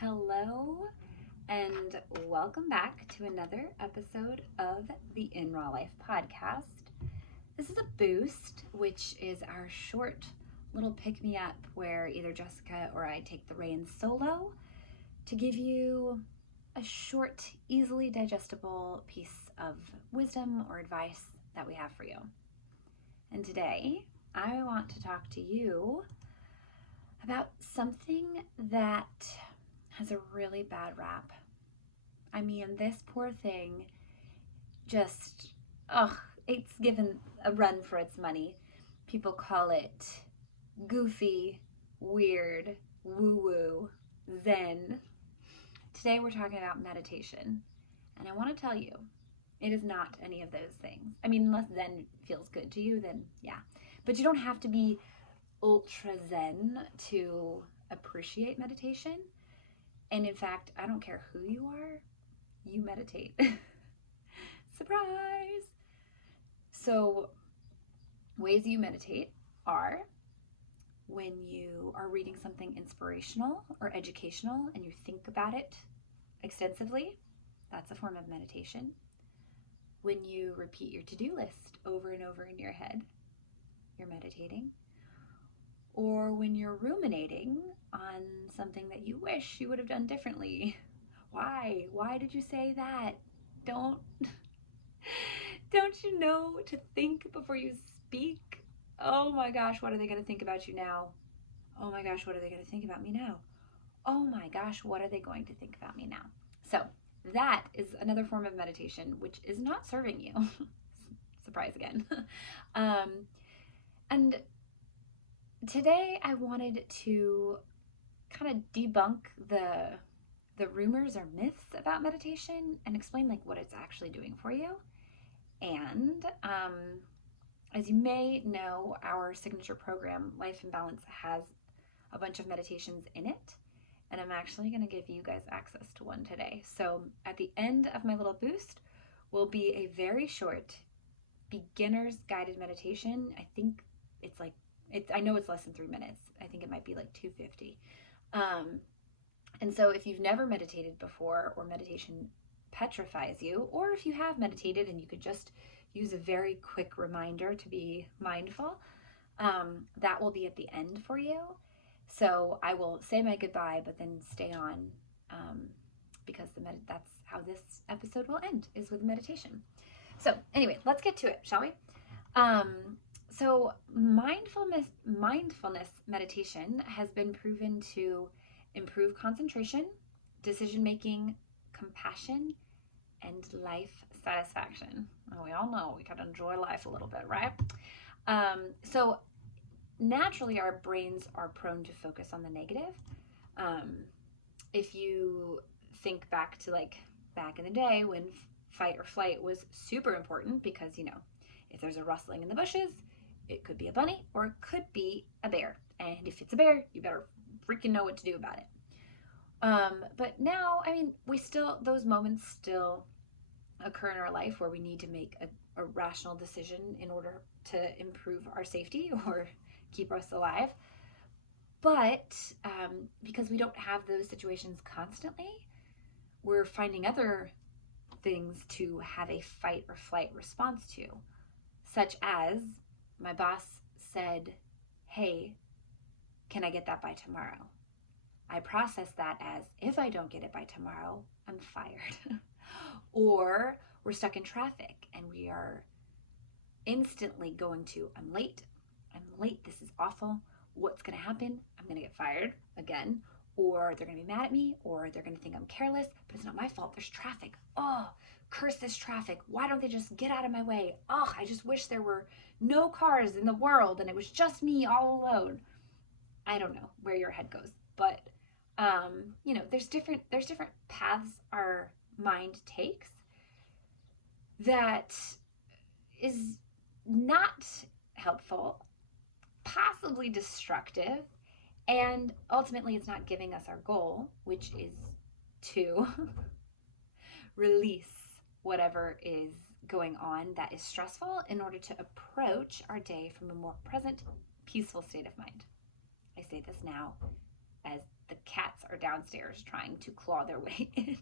Hello, and welcome back to another episode of the In Raw Life podcast. This is a boost, which is our short little pick me up where either Jessica or I take the reins solo to give you a short, easily digestible piece of wisdom or advice that we have for you. And today, I want to talk to you about something that has a really bad rap. I mean, this poor thing just, it's given a run for its money. People call it goofy, weird, woo-woo, zen. Today we're talking about meditation. And I want to tell you, it is not any of those things. I mean, unless zen feels good to you, then yeah. But you don't have to be ultra zen to appreciate meditation. And in fact, I don't care who you are, you meditate. Surprise! So, ways you meditate are when you are reading something inspirational or educational and you think about it extensively, that's a form of meditation. When you repeat your to-do list over and over in your head, you're meditating. Or when you're ruminating on something that you wish you would have done differently. Why? Why did you say that? Don't you know to think before you speak? Oh my gosh, what are they going to think about you now? Oh my gosh, what are they going to think about me now? Oh my gosh, what are they going to think about me now? So that is another form of meditation, which is not serving you. Surprise again. And today I wanted to kind of debunk the rumors or myths about meditation and explain like what it's actually doing for you. And as you may know, our signature program, Life in Balance, has a bunch of meditations in it. And I'm actually going to give you guys access to one today. So at the end of my little boost will be a very short beginner's guided meditation. I think it's like, I know it's less than 3 minutes. I think it might be like 250. And so if you've never meditated before or meditation petrifies you, or if you have meditated and you could just use a very quick reminder to be mindful, that will be at the end for you. So I will say my goodbye, but then stay on because that's how this episode will end, is with meditation. So anyway, let's get to it, shall we? So mindfulness meditation has been proven to improve concentration, decision-making, compassion, and life satisfaction. And we all know we gotta enjoy life a little bit, right? So naturally our brains are prone to focus on the negative. If you think back to like back in the day when fight or flight was super important because, you know, if there's a rustling in the bushes, it could be a bunny or it could be a bear. And if it's a bear, you better freaking know what to do about it. But now, I mean, those moments still occur in our life where we need to make a rational decision in order to improve our safety or keep us alive. But because we don't have those situations constantly, we're finding other things to have a fight or flight response to, such as my boss said, "Hey, can I get that by tomorrow?" I process that as, if I don't get it by tomorrow, I'm fired. Or we're stuck in traffic and we are instantly going to, I'm late, this is awful, what's gonna happen? I'm gonna get fired again, or they're gonna be mad at me, or they're gonna think I'm careless, but it's not my fault, there's traffic. Oh, curse this traffic. Why don't they just get out of my way? Oh, I just wish there were no cars in the world and it was just me all alone. I don't know where your head goes, but you know, there's different paths our mind takes that is not helpful, possibly destructive, and ultimately it's not giving us our goal, which is to release whatever is going on that is stressful in order to approach our day from a more present, peaceful state of mind. I say this now as the cats are downstairs trying to claw their way in.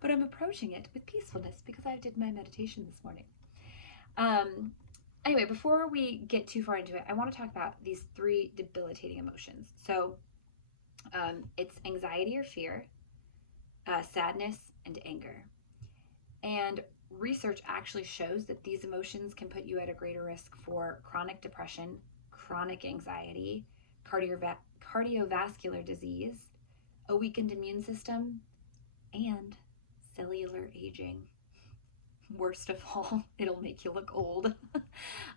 But I'm approaching it with peacefulness because I did my meditation this morning. Anyway, before we get too far into it, I want to talk about these 3 debilitating emotions. So it's anxiety or fear, sadness, and anger. And research actually shows that these emotions can put you at a greater risk for chronic depression, chronic anxiety, cardiovascular disease, a weakened immune system, and cellular aging. Worst of all, it'll make you look old.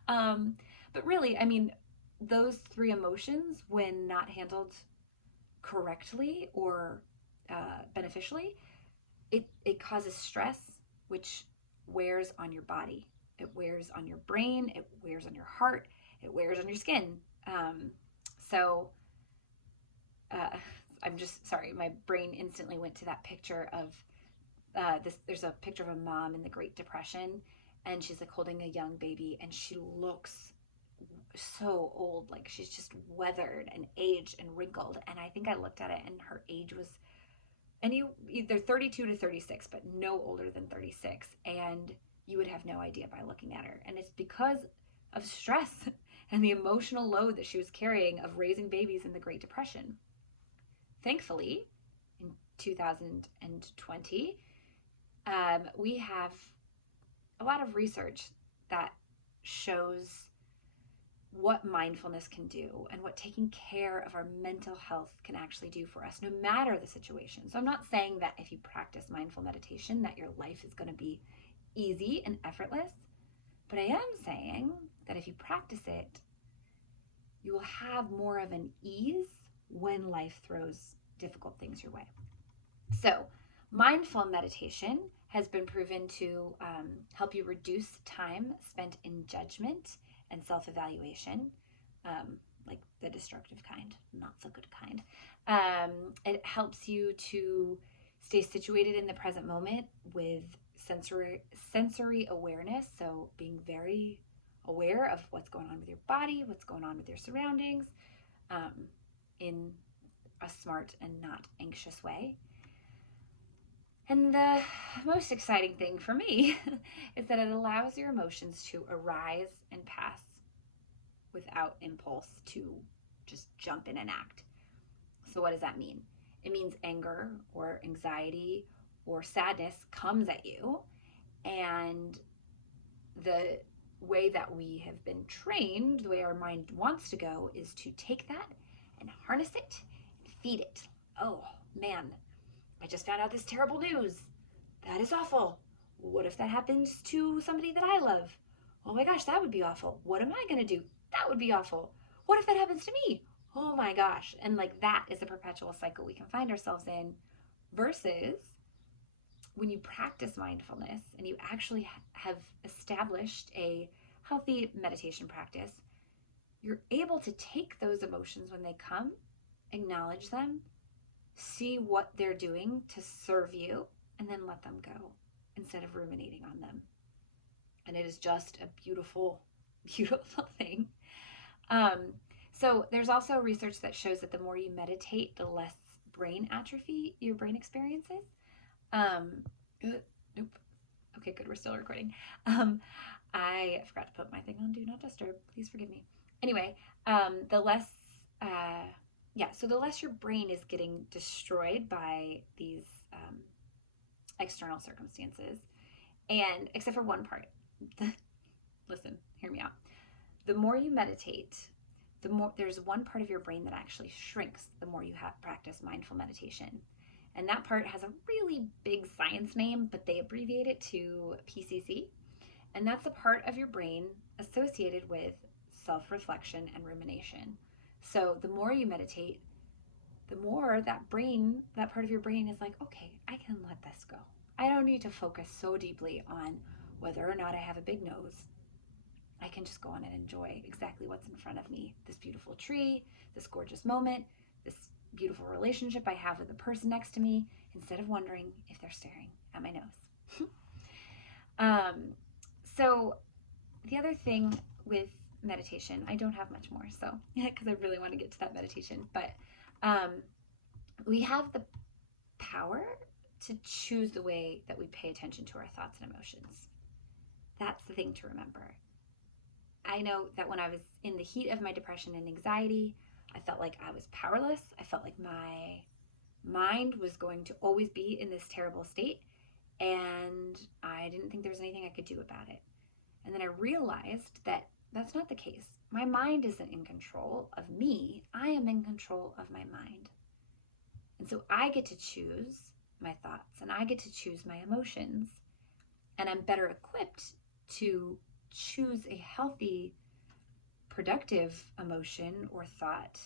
But really, I mean, those 3 emotions, when not handled correctly or beneficially, it causes stress, which wears on your body. It wears on your brain. It wears on your heart. It wears on your skin. So I'm just sorry. My brain instantly went to that picture of this. There's a picture of a mom in the Great Depression, and she's like holding a young baby, and she looks so old, like she's just weathered and aged and wrinkled. And I think I looked at it, and her age was either 32 to 36, but no older than 36. And you would have no idea by looking at her. And it's because of stress and the emotional load that she was carrying of raising babies in the Great Depression. Thankfully, in 2020, we have a lot of research that shows what mindfulness can do and what taking care of our mental health can actually do for us, no matter the situation. So I'm not saying that if you practice mindful meditation that your life is going to be easy and effortless, but I am saying that if you practice it, you will have more of an ease when life throws difficult things your way. So mindful meditation has been proven to help you reduce time spent in judgment and self-evaluation, like the destructive kind, not so good kind. It helps you to stay situated in the present moment with sensory awareness, so being very aware of what's going on with your body, what's going on with your surroundings, in a smart and not anxious way. And the most exciting thing for me is that it allows your emotions to arise and pass without impulse to just jump in and act. So what does that mean? It means anger or anxiety or sadness comes at you, and the way that we have been trained, the way our mind wants to go, is to take that and harness it and feed it. Oh man, I just found out this terrible news. That is awful. What if that happens to somebody that I love? Oh my gosh, that would be awful. What am I going to do? That would be awful. What if that happens to me? Oh my gosh. And like that is a perpetual cycle we can find ourselves in, versus when you practice mindfulness and you actually have established a healthy meditation practice, you're able to take those emotions when they come, acknowledge them, see what they're doing to serve you, and then let them go instead of ruminating on them. And it is just a beautiful, beautiful thing. So there's also research that shows that the more you meditate, the less brain atrophy your brain experiences. Nope. Okay, good. We're still recording. I forgot to put my thing on Do Not Disturb. Please forgive me. Anyway, the less so the less your brain is getting destroyed by these external circumstances, and except for one part. Listen, hear me out. The more you meditate, the more there's one part of your brain that actually shrinks the more you practice mindful meditation. And that part has a really big science name, but they abbreviate it to PCC. And that's a part of your brain associated with self-reflection and rumination. So the more you meditate, the more that part of your brain is like, okay, I can let this go. I don't need to focus so deeply on whether or not I have a big nose. I can just go on and enjoy exactly what's in front of me. This beautiful tree, this gorgeous moment, this beautiful relationship I have with the person next to me, instead of wondering if they're staring at my nose. So the other thing with meditation, I don't have much more, so because I really want to get to that meditation, but We have the power to choose the way that we pay attention to our thoughts and emotions. That's the thing to remember. I know that when I was in the heat of my depression and anxiety, I felt like I was powerless. I felt like my mind was going to always be in this terrible state, and I didn't think there was anything I could do about it. And then I realized that that's not the case. My mind isn't in control of me. I am in control of my mind. And so I get to choose my thoughts and I get to choose my emotions. And I'm better equipped to choose a healthy, productive emotion or thought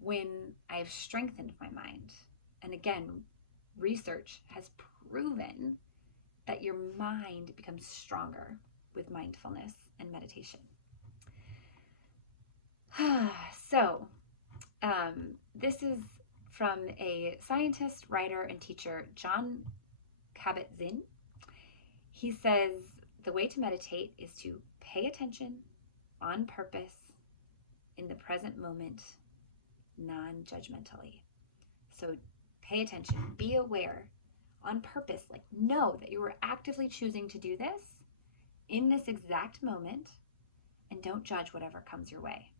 when I've strengthened my mind. And again, research has proven that your mind becomes stronger with mindfulness and meditation. So, this is from a scientist, writer, and teacher, John Kabat-Zinn. He says the way to meditate is to pay attention on purpose in the present moment, non-judgmentally. So pay attention, be aware on purpose, like know that you are actively choosing to do this in this exact moment, and don't judge whatever comes your way.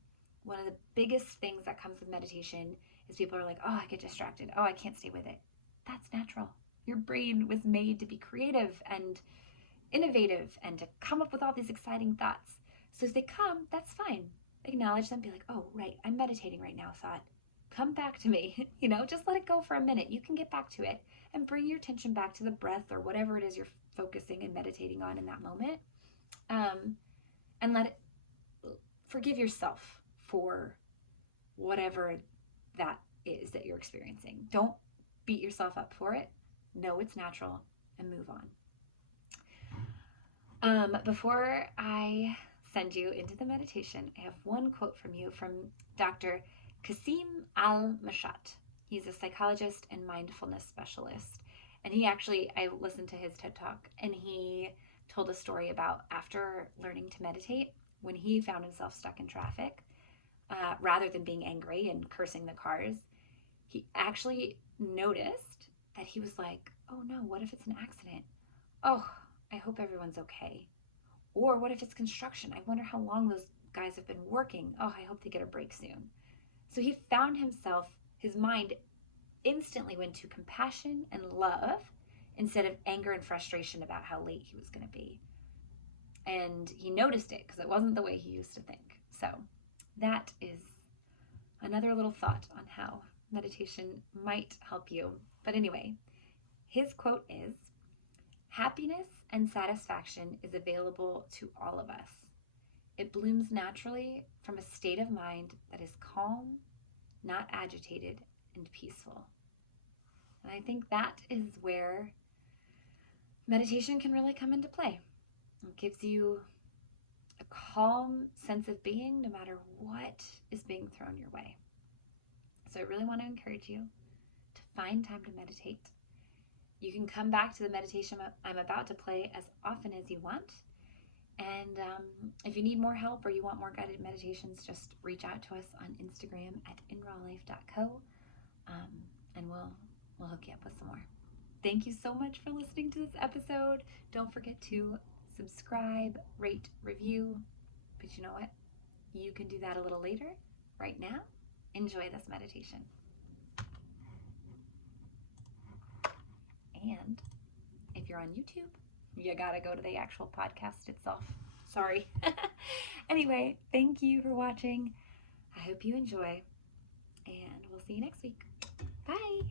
One of the biggest things that comes with meditation is people are like, oh, I get distracted. Oh, I can't stay with it. That's natural. Your brain was made to be creative and innovative and to come up with all these exciting thoughts. So if they come, that's fine. Acknowledge them, be like, oh, right, I'm meditating right now, thought. Come back to me, just let it go for a minute. You can get back to it and bring your attention back to the breath or whatever it is you're focusing and meditating on in that moment. And forgive yourself for whatever that is that you're experiencing. Don't beat yourself up for it. Know it's natural and move on. Before I send you into the meditation, I have one quote from you from Dr. Qasim Al-Mashat. He's a psychologist and mindfulness specialist. And I listened to his TED Talk, and he told a story about after learning to meditate, when he found himself stuck in traffic, rather than being angry and cursing the cars, he actually noticed that he was like, oh no, what if it's an accident? Oh, I hope everyone's okay. Or what if it's construction? I wonder how long those guys have been working. Oh, I hope they get a break soon. So he found his mind instantly went to compassion and love instead of anger and frustration about how late he was going to be. And he noticed it because it wasn't the way he used to think. So that is another little thought on how meditation might help you. But anyway, his quote is, happiness and satisfaction is available to all of us. It blooms naturally from a state of mind that is calm, not agitated, and peaceful. And I think that is where meditation can really come into play. It gives you a calm sense of being no matter what is being thrown your way. So I really want to encourage you to find time to meditate. You can come back to the meditation I'm about to play as often as you want. And if you need more help or you want more guided meditations, just reach out to us on Instagram at inrawlife.co, and we'll hook you up with some more. Thank you so much for listening to this episode. Don't forget to subscribe, rate, review. But you know what? You can do that a little later. Right now, enjoy this meditation. And if you're on YouTube, you gotta go to the actual podcast itself. Sorry. Anyway, thank you for watching. I hope you enjoy, and we'll see you next week. Bye.